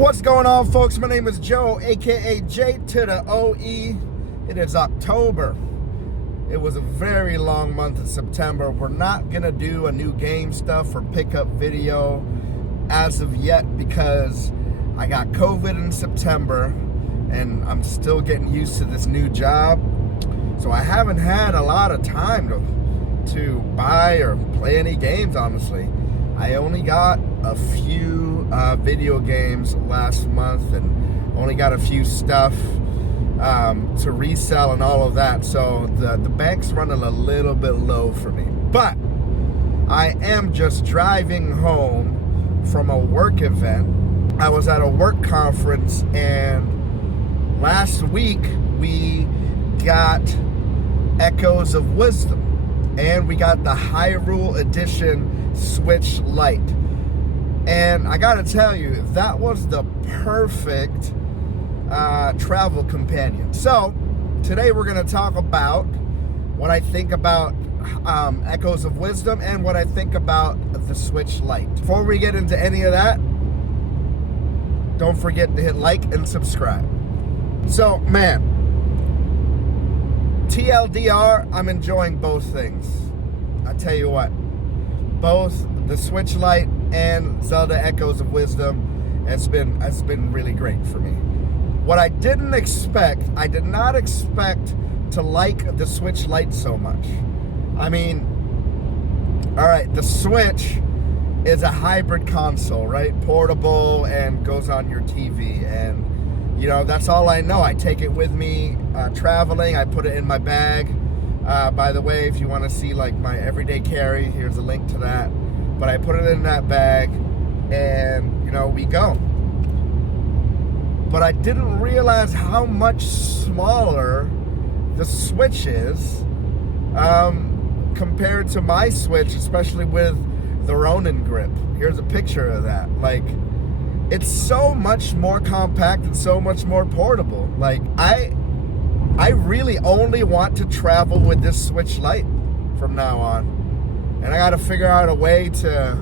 What's going on, folks? My name is Joe, aka J to the OE. It is October. It was a very long month of September. We're not gonna do a new game stuff or pickup video as of yet because I got COVID in September and I'm still getting used to this new job. So I haven't had a lot of time to buy or play any games, honestly. I only got a few video games last month and only got a few stuff to resell and all of that. So the bank's running a little bit low for me. But I am just driving home from a work event. I was at a work conference and last week we got Echoes of Wisdom and we got the Hyrule edition Switch Lite. And I gotta tell you, that was the perfect travel companion. So today we're gonna talk about what I think about Echoes of Wisdom and what I think about the Switch Lite. Before we get into any of that, don't forget to hit like and subscribe. So man, TLDR, I'm enjoying both things. I tell you what, both the Switch Lite and Zelda Echoes of Wisdom has been really great for me. What I did not expect to like the Switch Lite so much. I mean, all right, the Switch is a hybrid console, right? Portable and goes on your TV, and you know, that's all I know. I take it with me traveling. I put it in my bag. By the way, if you want to see like my everyday carry, here's a link to that. But I put it in that bag and, you know, we go. But I didn't realize how much smaller the Switch is compared to my Switch, especially with the One Gripe. Here's a picture of that. Like, it's so much more compact and so much more portable. Like, I really only want to travel with this Switch Lite from now on. And I got to figure out a way to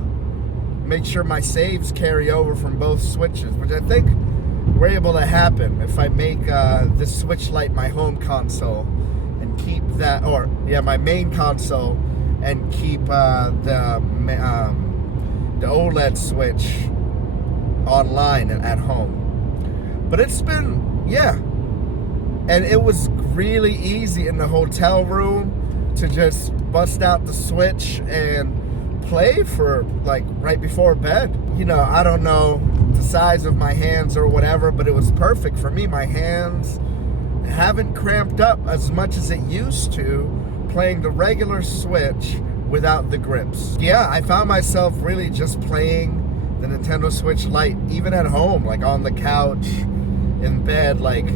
make sure my saves carry over from both Switches, which I think we're able to happen if I make this Switch Lite my home console and keep that, or yeah, my main console, and keep the OLED Switch online and at home. But it's been, yeah. And it was really easy in the hotel room to just bust out the Switch and play for like right before bed. You know, I don't know the size of my hands or whatever, but it was perfect for me. My hands haven't cramped up as much as it used to playing the regular Switch without the grips. Yeah, I found myself really just playing the Nintendo Switch Lite, even at home, like on the couch, in bed. Like,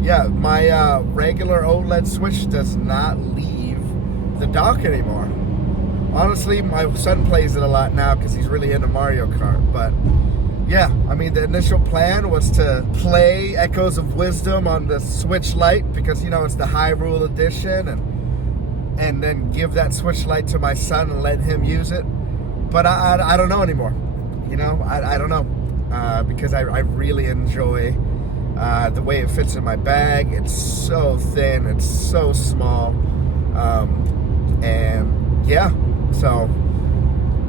yeah, my regular OLED Switch does not leave the dock anymore. Honestly, my son plays it a lot now because he's really into Mario Kart. But yeah, I mean, the initial plan was to play Echoes of Wisdom on the Switch Lite because, you know, it's the Hyrule edition, and then give that Switch Lite to my son and let him use it. But I don't know anymore. You know, I don't know, because I really enjoy the way it fits in my bag. It's so thin, it's so small, and yeah, so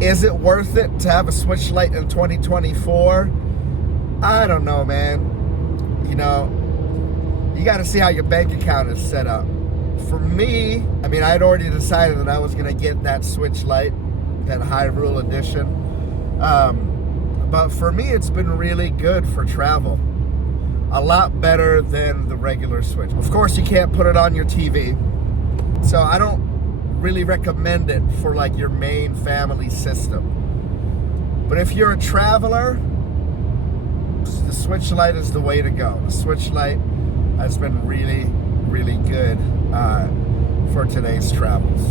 is it worth it to have a Switch Lite in 2024? I don't know, man. You know, you got to see how your bank account is set up. For me, I mean, I'd already decided that I was going to get that Switch Lite, that Hyrule edition. But for me, it's been really good for travel. A lot better than the regular Switch. Of course, you can't put it on your TV. So I don't really recommend it for like your main family system. But if you're a traveler, the Switch Lite is the way to go. The Switch Lite has been really, really good for today's travels.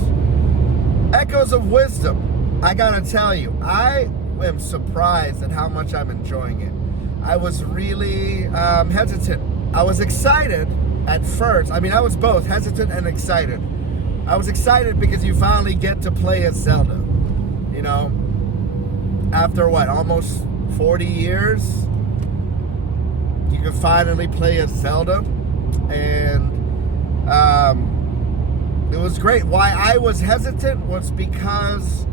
Echoes of Wisdom. I gotta tell you, I am surprised at how much I'm enjoying it. I was really hesitant. I was excited at first. I mean, I was both hesitant and excited. I was excited because you finally get to play as Zelda. You know, after what, almost 40 years? could finally play as Zelda, and it was great. Why I was hesitant was because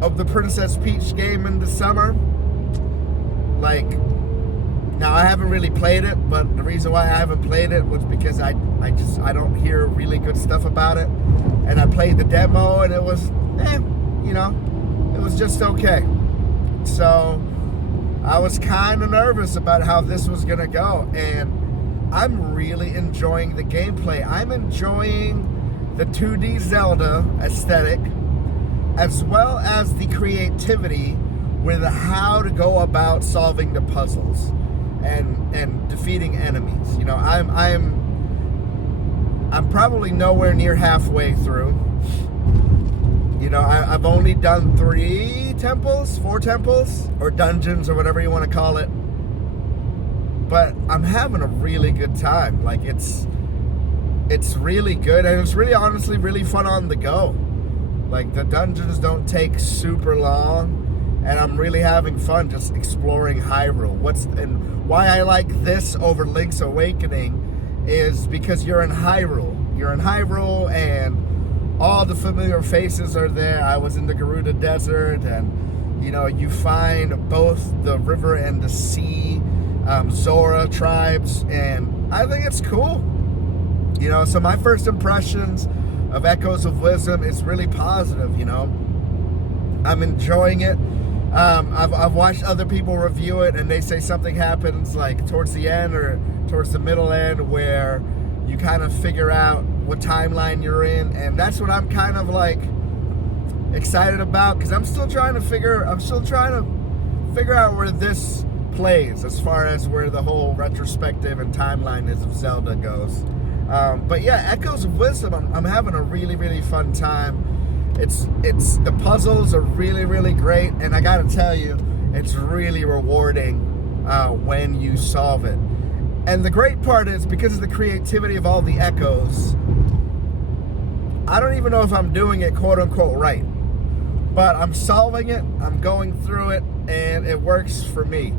of the Princess Peach game in the summer. Like, now I haven't really played it, but the reason why I haven't played it was because I don't hear really good stuff about it. And I played the demo, and it was, it was just okay. So I was kind of nervous about how this was gonna go, and I'm really enjoying the gameplay. I'm enjoying the 2D Zelda aesthetic, as well as the creativity with how to go about solving the puzzles and defeating enemies. You know, I'm probably nowhere near halfway through. You know, I've only done 4 temples, or dungeons, or whatever you want to call it. But I'm having a really good time. Like, it's really good, and it's really, honestly, really fun on the go. Like, the dungeons don't take super long, and I'm really having fun just exploring Hyrule. And why I like this over Link's Awakening is because you're in Hyrule. You're in Hyrule, and all the familiar faces are there. I was in the Gerudo Desert, and, you know, you find both the river and the sea Zora tribes, and I think it's cool. You know, so my first impressions of Echoes of Wisdom is really positive. You know, I'm enjoying it. I've watched other people review it, and they say something happens like towards the end or towards the middle end where you kind of figure out what timeline you're in, and that's what I'm kind of like excited about, because I'm still trying to figure out where this plays as far as where the whole retrospective and timeline is of Zelda goes. But yeah, Echoes of Wisdom, I'm having a really, really fun time. It's the puzzles are really, really great, and I gotta tell you, it's really rewarding when you solve it. And the great part is, because of the creativity of all the echoes, I don't even know if I'm doing it quote unquote right, but I'm solving it, I'm going through it, and it works for me.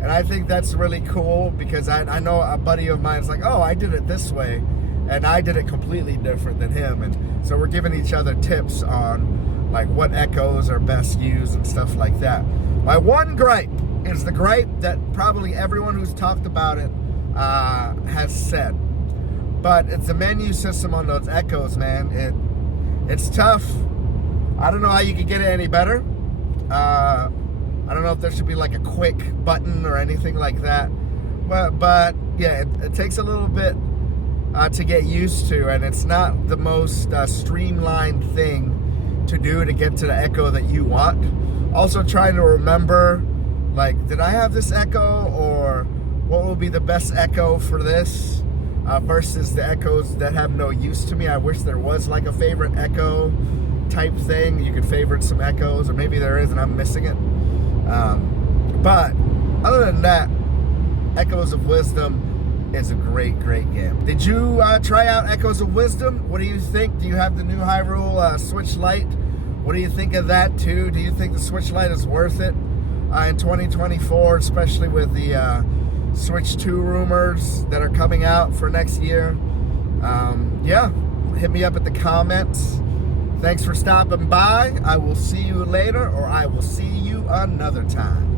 And I think that's really cool, because I know a buddy of mine is like, oh, I did it this way, and I did it completely different than him. And so we're giving each other tips on like what echoes are best used and stuff like that. My one gripe is the gripe that probably everyone who's talked about it has said. But it's the menu system on those echoes, man. It's tough. I don't know how you could get it any better. I don't know if there should be like a quick button or anything like that. But yeah, it takes a little bit to get used to, and it's not the most streamlined thing to do to get to the echo that you want. Also trying to remember, like, did I have this echo, or what will be the best echo for this versus the echoes that have no use to me. I wish there was like a favorite echo type thing. You could favorite some echoes, or maybe there is and I'm missing it. But other than that, Echoes of Wisdom is a great, great game. Did you try out Echoes of Wisdom? What do you think? Do you have the new Hyrule Switch Lite? What do you think of that too? Do you think the Switch Lite is worth it in 2024, especially with the Switch 2 rumors that are coming out for next year? Yeah, hit me up at the comments. Thanks for stopping by. I will see you later, or I will see you another time.